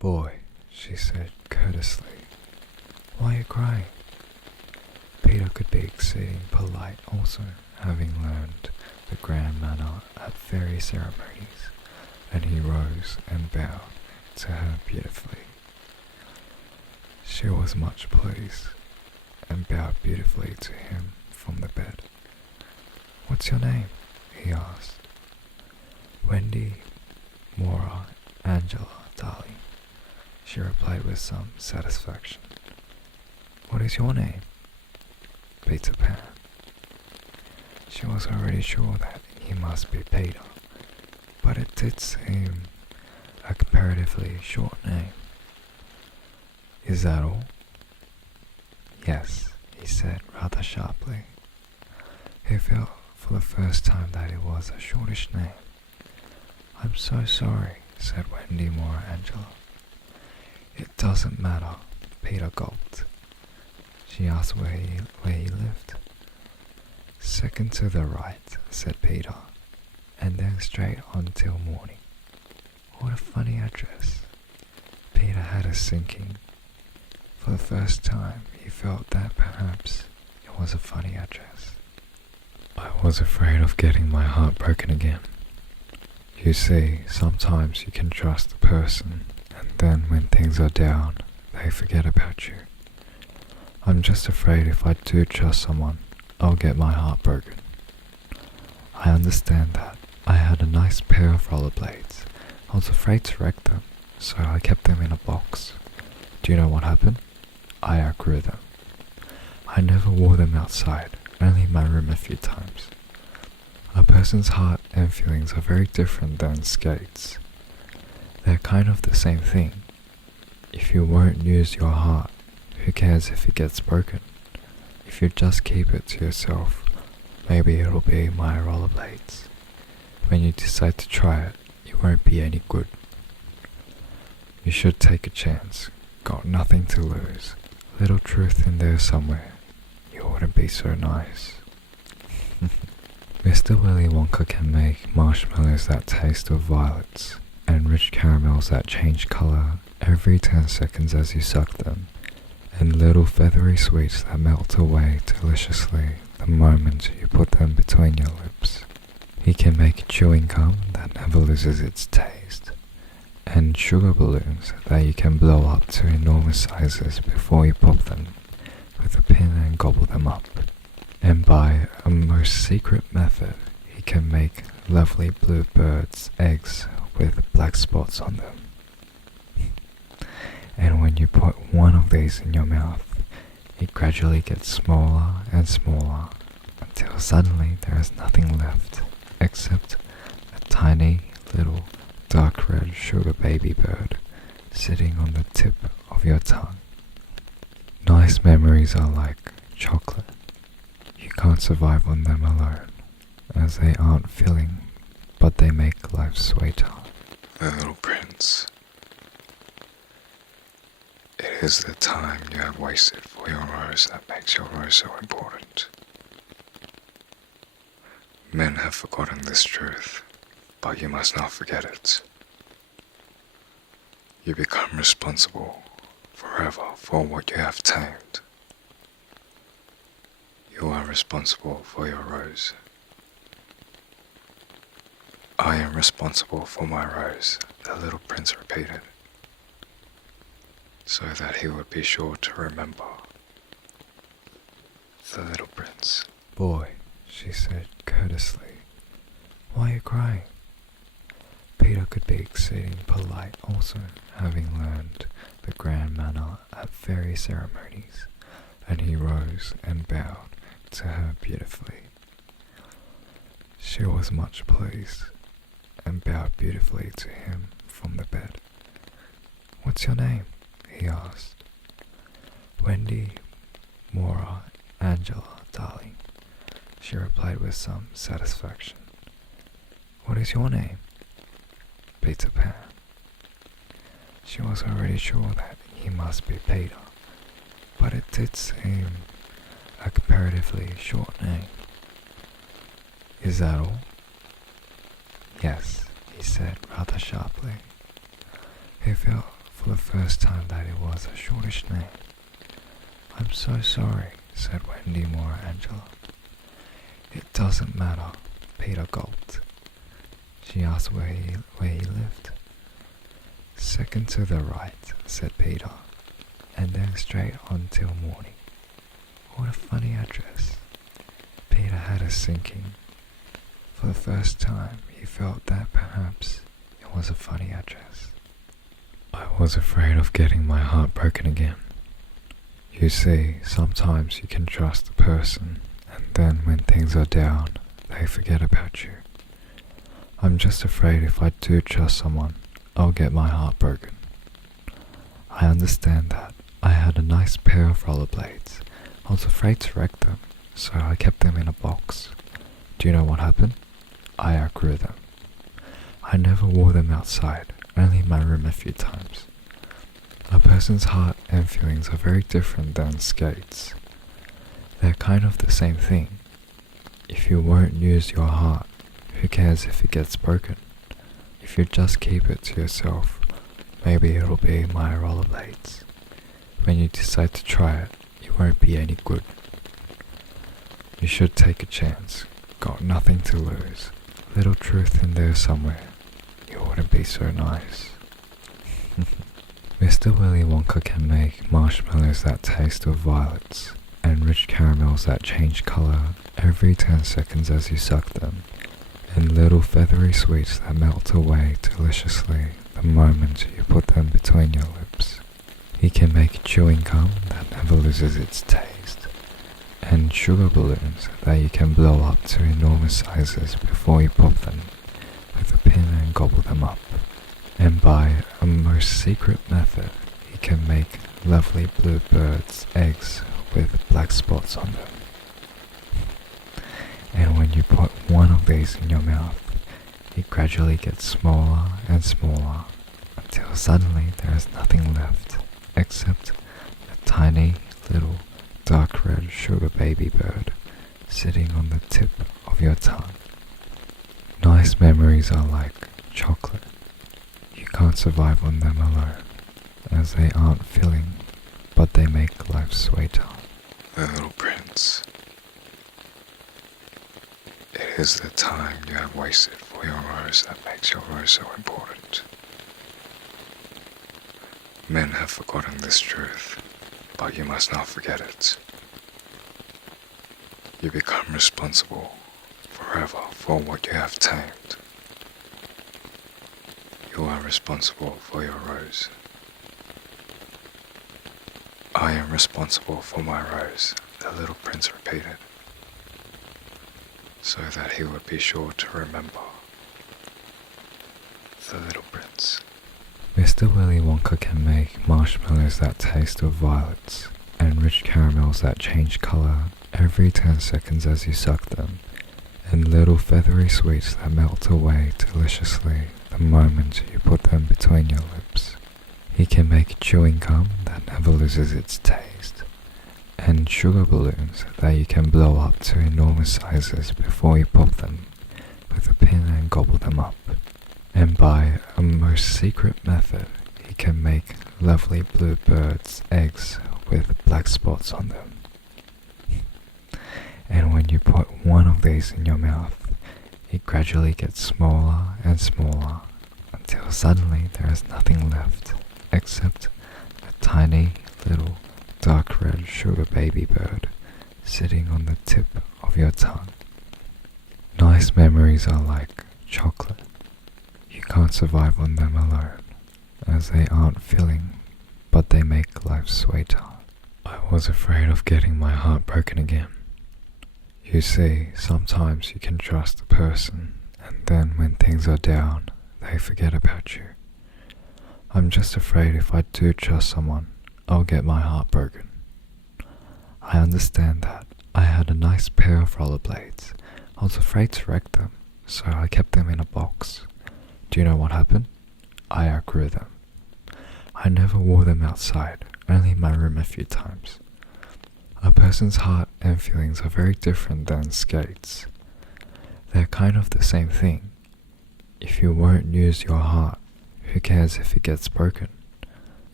"Boy," she said courteously, "why are you crying?" Peter could be exceeding polite also, having learned the grand manner at fairy ceremonies, and he rose and bowed to her beautifully. She was much pleased, and bowed beautifully to him from the bed. "What's your name?" he asked. "Wendy, Mora, Angela, darling," she replied with some satisfaction. "What is your name?" "Peter Pan." She was already sure that he must be Peter, but it did seem a comparatively short name. "Is that all?" "Yes," he said rather sharply. He felt for the first time that it was a shortish name. "I'm so sorry," said Wendy Moore Angela. "It doesn't matter," Peter gulped. She asked where he lived. "Second to the right," said Peter, "and then straight on till morning." What a funny address. Peter had a sinking. For the first time he felt that perhaps it was a funny address. "I was afraid of getting my heart broken again. You see, sometimes you can trust a person, and then when things are down, they forget about you. I'm just afraid if I do trust someone, I'll get my heart broken. I understand that. I had a nice pair of rollerblades. I was afraid to wreck them, so I kept them in a box. Do you know what happened? I outgrew them. I never wore them outside, only in my room a few times. A person's heart and feelings are very different than skates. They're kind of the same thing. If you won't use your heart, who cares if it gets broken? If you just keep it to yourself, maybe it'll be my rollerblades. When you decide to try it, it won't be any good. You should take a chance. Got nothing to lose. Little truth in there somewhere. You wouldn't be so nice." Mr. Willy Wonka can make marshmallows that taste of violets, and rich caramels that change color every 10 seconds as you suck them, and little feathery sweets that melt away deliciously the moment you put them between your lips. He can make chewing gum that never loses its taste, and sugar balloons that you can blow up to enormous sizes before you pop them with a pin and gobble them up. And by a most secret method, he can make lovely blue birds' eggs with black spots on them. And when you put one of these in your mouth, it gradually gets smaller and smaller until suddenly there is nothing left except a tiny little dark red sugar baby bird sitting on the tip of your tongue. Nice memories are like chocolate. You can't survive on them alone, as they aren't filling, but they make life sweeter. The Little Prince. It is the time you have wasted for your rose that makes your rose so important. Men have forgotten this truth, but you must not forget it. You become responsible forever for what you have tamed. You are responsible for your rose. "I am responsible for my rose," the little prince repeated, so that he would be sure to remember. The little prince. "Boy," she said courteously, "why are you crying?" Peter could be exceeding polite also, having learned the grand manner at fairy ceremonies, and he rose and bowed to her beautifully. She was much pleased, and bowed beautifully to him from the bed. "What's your name?" he asked. "Wendy, Mora, Angela, darling," she replied with some satisfaction. "What is your name?" "Peter Pan." She was already sure that he must be Peter, but it did seem a comparatively short name. "Is that all?" "Yes," he said rather sharply. He felt for the first time that it was a shortish name. "I'm so sorry," said Wendy Moore Angela. "It doesn't matter," Peter gulped. She asked where he lived. "Second to the right," said Peter, "and then straight on till morning." What a funny address. Peter had a sinking. For the first time, he felt that perhaps it was a funny address. "I was afraid of getting my heart broken again. You see, sometimes you can trust a person, and then when things are down, they forget about you. I'm just afraid if I do trust someone, I'll get my heart broken. I understand that. I had a nice pair of rollerblades. I was afraid to wreck them, so I kept them in a box. Do you know what happened? I outgrew them. I never wore them outside, only in my room a few times. A person's heart and feelings are very different than skates. They're kind of the same thing. If you won't use your heart, who cares if it gets broken? If you just keep it to yourself, maybe it'll be my rollerblades. When you decide to try it, it won't be any good. You should take a chance. Got nothing to lose. Little truth in there somewhere. It wouldn't be so nice." Mr. Willy Wonka can make marshmallows that taste of violets and rich caramels that change color every 10 seconds as you suck them, and little feathery sweets that melt away deliciously the moment you put them between your lips. He can make chewing gum that never loses its taste, and sugar balloons that you can blow up to enormous sizes before you pop them with a pin and gobble them up. And by a most secret method, he can make lovely blue birds' eggs with black spots on them. And when you put one of these in your mouth, it gradually gets smaller and smaller until suddenly there is nothing left except a tiny little dark red sugar baby bird sitting on the tip of your tongue. Nice memories are like chocolate. You can't survive on them alone, as they aren't filling, but they make life sweeter. The Little Prince. It is the time you have wasted for your rose that makes your rose so important. Men have forgotten this truth, but you must not forget it. You become responsible forever for what you have tamed. You are responsible for your rose. "I am responsible for my rose," the little prince repeated, so that he would be sure to remember. The Little Prince. Mr. Willy Wonka can make marshmallows that taste of violets and rich caramels that change color every 10 seconds as you suck them, and little feathery sweets that melt away deliciously the moment you put them between your lips. He can make chewing gum that never loses its taste, and sugar balloons that you can blow up to enormous sizes before you pop them with a pin and gobble them up. And by a most secret method, he can make lovely blue birds' eggs with black spots on them. And when you put one of these in your mouth, it gradually gets smaller and smaller until suddenly there is nothing left except a tiny little dark red sugar baby bird sitting on the tip of your tongue. Nice memories are like chocolate. You can't survive on them alone, as they aren't filling, but they make life sweeter. I was afraid of getting my heart broken again. You see, sometimes you can trust a person, and then when things are down, they forget about you. I'm just afraid if I do trust someone, I'll get my heart broken. I understand that. I had a nice pair of rollerblades. I was afraid to wreck them, so I kept them in a box. Do you know what happened? I outgrew them. I never wore them outside, only in my room a few times. A person's heart and feelings are very different than skates. They're kind of the same thing. If you won't use your heart, who cares if it gets broken?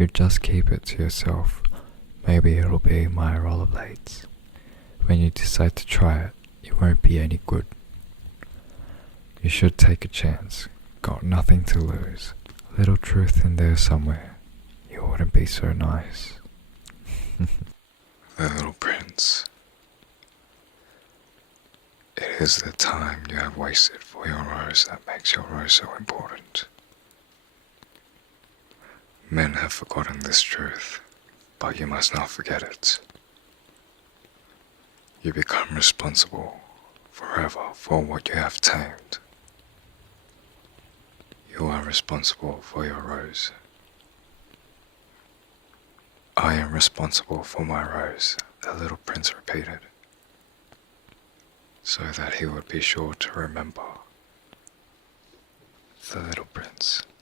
you just keep it to yourself, maybe it'll be my rollerblades. When you decide to try it, you won't be any good. You should take a chance. Got nothing to lose. Little truth in there somewhere. You wouldn't be so nice. The Little Prince. It is the time you have wasted for your rose that makes your rose so important. Men have forgotten this truth, but you must not forget it. You become responsible forever for what you have tamed. You are responsible for your rose. I am responsible for my rose, the Little Prince repeated, so that he would be sure to remember. The Little Prince.